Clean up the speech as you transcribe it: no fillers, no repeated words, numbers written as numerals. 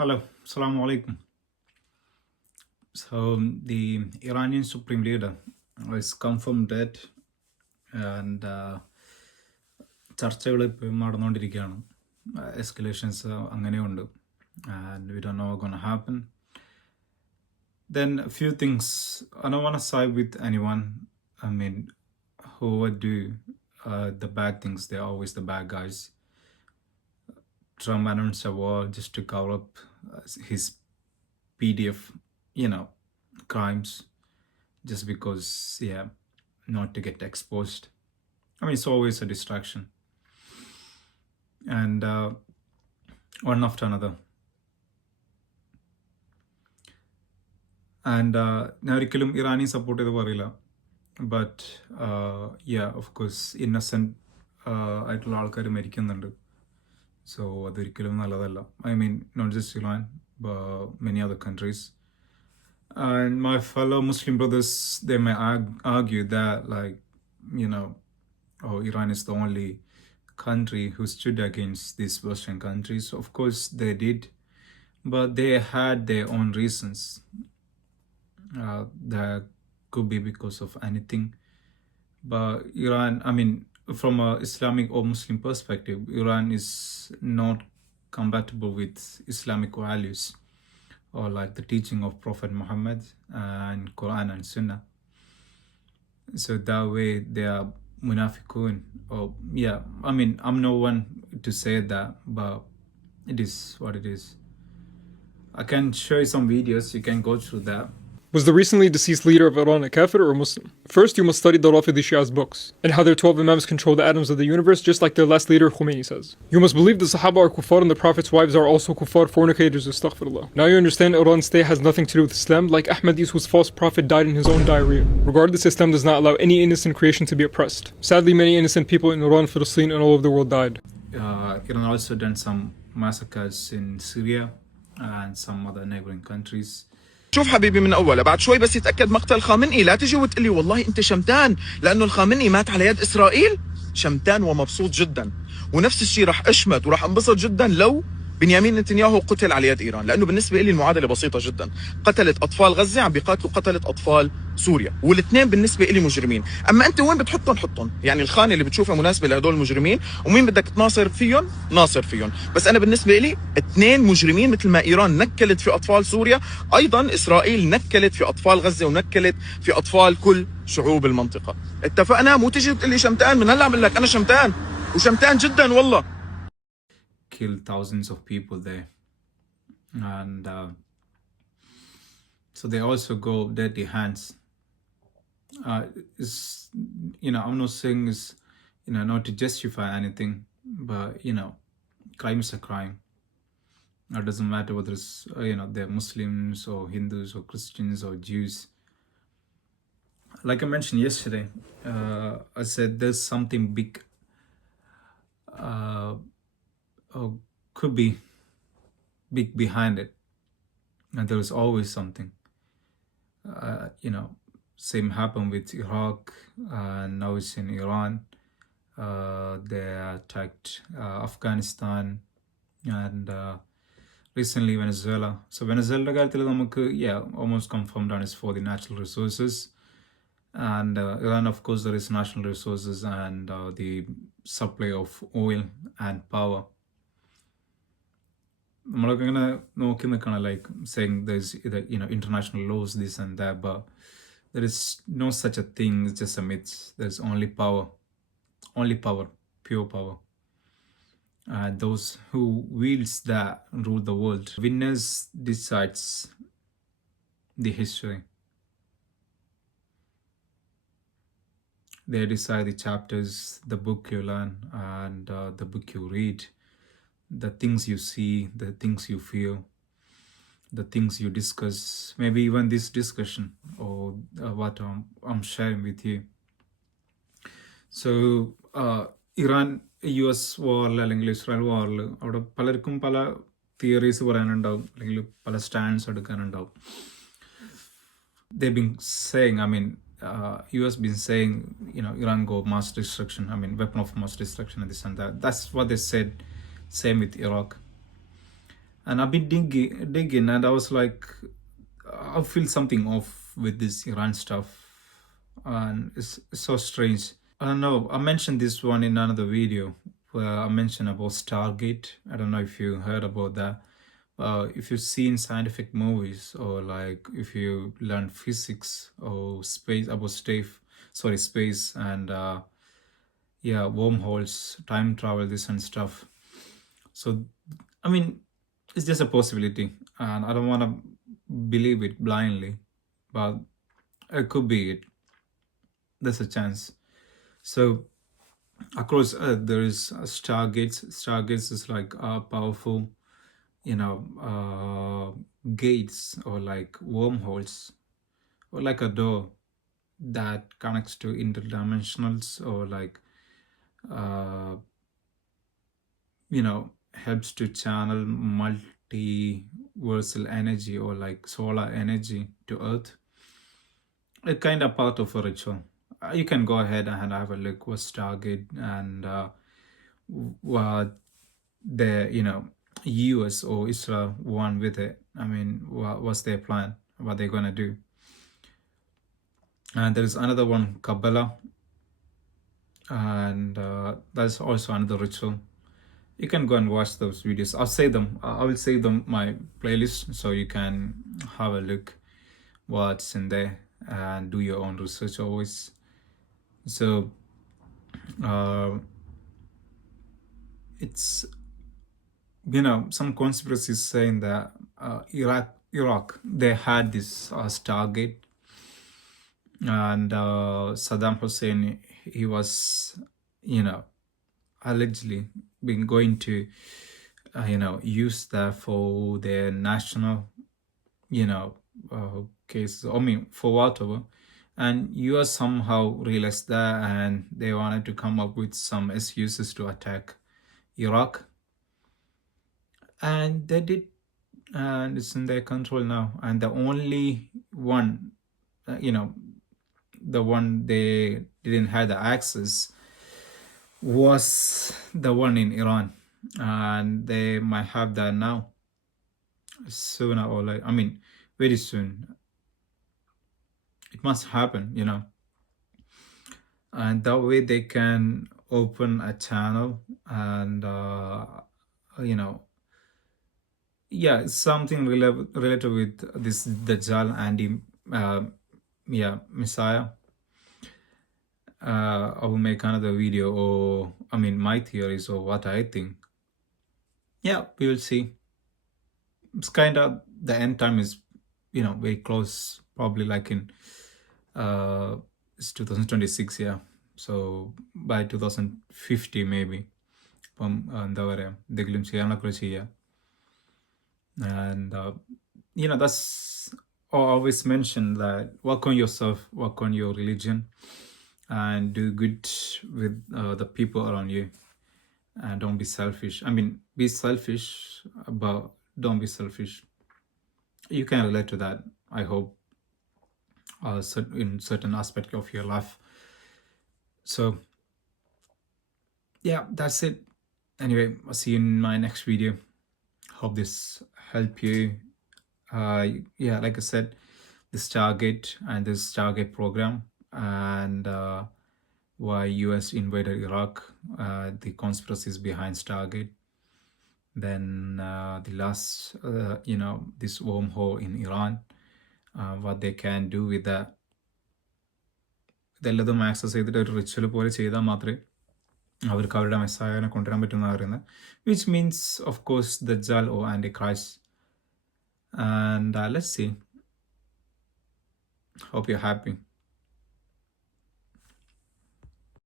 Hello, Assalamu alaikum. So the Iranian Supreme Leader is confirmed dead and ചർച്ചകൾ ഇപ്പം നടന്നുകൊണ്ടിരിക്കുകയാണ്. എസ്കലേഷൻസ് അങ്ങനെയുണ്ട് and we don't know what's going to happen. Then a few things, I don't want to side with anyone. I mean, who would do the bad things, they're always the bad guys. Trump announced a war just to cover up his PDF, crimes, just because, not to get exposed. I mean, it's always a distraction. And one after another. And ഞാൻ ഒരിക്കലും Irani support ചെയ്ത് പറയില്ല. But of course innocent ആയിട്ടുള്ള ആൾക്കാർ മരിക്കുന്നുണ്ട്. So അതൊരിക്കലും നല്ലതല്ല. I mean, not just Iran, but many other countries. And my fellow Muslim brothers, they may argue that, Iran is the only country who stood against these Western countries. Of course, they did, but they had their own reasons. That could be because of anything. But Iran, I mean, from a Islamic or Muslim perspective, Iran is not compatible with Islamic values or like the teaching of Prophet Muhammad and Quran and Sunnah. So that way they are munafiqun. I mean, I'm no one to say that, but it is what it is. I can show you some videos, you can go through that. Was the recently deceased leader of Iran a kafir or a Muslim? First, you must study the Rafidi Shia's books, and how their 12 imams control the atoms of the universe, just like their last leader Khomeini says. You must believe the Sahaba are kuffar and the Prophet's wives are also kuffar, fornicators, astaghfirullah. Now you understand Iran's state has nothing to do with Islam, like Ahmadis whose false prophet died in his own diarrhea. Regardless, Islam does not allow any innocent creation to be oppressed. Sadly, many innocent people in Iran, Palestine, and all over the world died. Iran also done some massacres in Syria and some other neighboring countries. شوف حبيبي من اولها بعد شوي بس يتاكد مقتل خامنئي لا تجي وتقلي والله انت شمتان لانه الخامنئي مات على يد اسرائيل. شمتان ومبسوط جدا، ونفس الشيء راح اشمت وراح انبسط جدا لو بنيامين نتنياهو قتل على يد ايران، لانه بالنسبه لي المعادله بسيطه جدا. قتلت اطفال غزه عم بيقاتلوا قتلت اطفال سوريا، والاثنين بالنسبه لي مجرمين. اما انت وين بتحطهم حطهم، يعني الخانه اللي بتشوفها مناسبه لهدول المجرمين، ومين بدك تناصر فيهم ناصر فيهم. بس انا بالنسبه لي اثنين مجرمين، مثل ما ايران نكلت في اطفال سوريا، ايضا اسرائيل نكلت في اطفال غزه ونكلت في اطفال كل شعوب المنطقه. اتفقنا؟ مو تجي وتقول لي شمتان، من هلا عم لك انا شمتان وشمتان جدا والله. Killed thousands of people there, and so they also go dirty hands. I'm not saying is not to justify anything, but crime is a crime. It doesn't matter whether it's they're Muslims or Hindus or Christians or Jews. Like I mentioned yesterday, I said there's something big. Could be big behind it, and there is always something. Same happened with Iraq, and now it's in Iran. They attacked Afghanistan, and recently Venezuela. So Venezuela കാര്യത്തിൽ നമുക്ക് almost confirmed on is for the natural resources, and Iran, of course, there is natural resources and the supply of oil and power. നമ്മളൊക്കെ ഇങ്ങനെ നോക്കി നിൽക്കണം, like saying there's international laws, this and that, but there is no such a thing. It's just a myth. There's only power, pure power. Those who wields that rule the world. Winners decides the history. They decide the chapters, the book you learn, and the book you read. The things you see, the things you feel, the things you discuss, maybe even this discussion or what I'm sharing with you. So Iran US വാറിൽ അല്ലെങ്കിൽ Israel വാറിൽ അവിടെ പലർക്കും പല theories പറയാനുണ്ടാവും, അല്ലെങ്കിൽ പല stands എടുക്കാനുണ്ടാവും. They've been saying, US been saying, Iran go mass destruction, weapon of mass destruction and this and that. That's what they said. Same with Iraq. And I've been digging, and I was like, I feel something off with this Iran stuff, and it's so strange. I don't know. I mentioned this one in another video where I mentioned about Stargate. I don't know if you heard about that. If you've seen scientific movies, or like if you learn physics or space about space and yeah, wormholes, time travel, this and stuff. So, I mean, it's just a possibility, and I don't want to believe it blindly, but it could be it. There's a chance. So across Earth, there is stargates. Stargates is like powerful, gates, or like wormholes, or like a door that connects to interdimensionals, or like uh, helps to channel multiversal energy, or like solar energy to Earth. A kind of part of a ritual. You can go ahead and have a look what Stargate and what the US or Israel want with it. I mean, what's their plan? What they're gonna do? And there is another one, Kabbalah, and that's also another ritual. You can go and watch those videos. I'll save them. I will save them my playlist, so you can have a look what's in there and do your own research always. So it's some conspiracies saying that Iraq, they had this Stargate, and Saddam Hussein, he was allegedly been going to use that for their national cases, I mean, for whatever. And US somehow realized that, and they wanted to come up with some excuses to attack Iraq, and they did, and it's in their control now. And the only one, the one they didn't have the access was the one in Iran, and they might have that now, sooner or later. I mean, very soon. It must happen, and that way they can open a channel, and yeah, something related with this Dajjal and Messiah. I will make another video, or I mean my theories, or what I think. Yeah, we will see. It's kind of, the end time is very close, probably like in it's 2026, yeah. So by 2050 maybe എന്താ പറയാ എന്തെങ്കിലും ചെയ്യാനൊക്കെ ചെയ്യാം. And that's I always mention that work on yourself, work on your religion, and do good with the people around you, and don't be selfish. I mean, be selfish, but don't be selfish. You can relate to that, I hope, in certain aspect of your life. So yeah, that's it. Anyway, I'll see you in my next video. Hope this help you. Yeah, like I said, the Stargate and this Stargate program, and why US invaded Iraq, the conspiracies behind Stargate, then the last this wormhole in Iran, what they can do with that. ഇതെല്ലതും access ചെയ്തിട്ട് ഒരു ritual പോലെ ചെയ്താൽ മാത്രമേ അവർക്ക് അവരുടെ മെസ്സായനെ കൊണ്ടുവരാൻ പറ്റുമെന്ന് പറയുന്നത്, വിച്ച് മീൻസ് ഓഫ് കോഴ്സ് ദജ്ജാൽ or anti Christ. And let's see. Hope you're happy.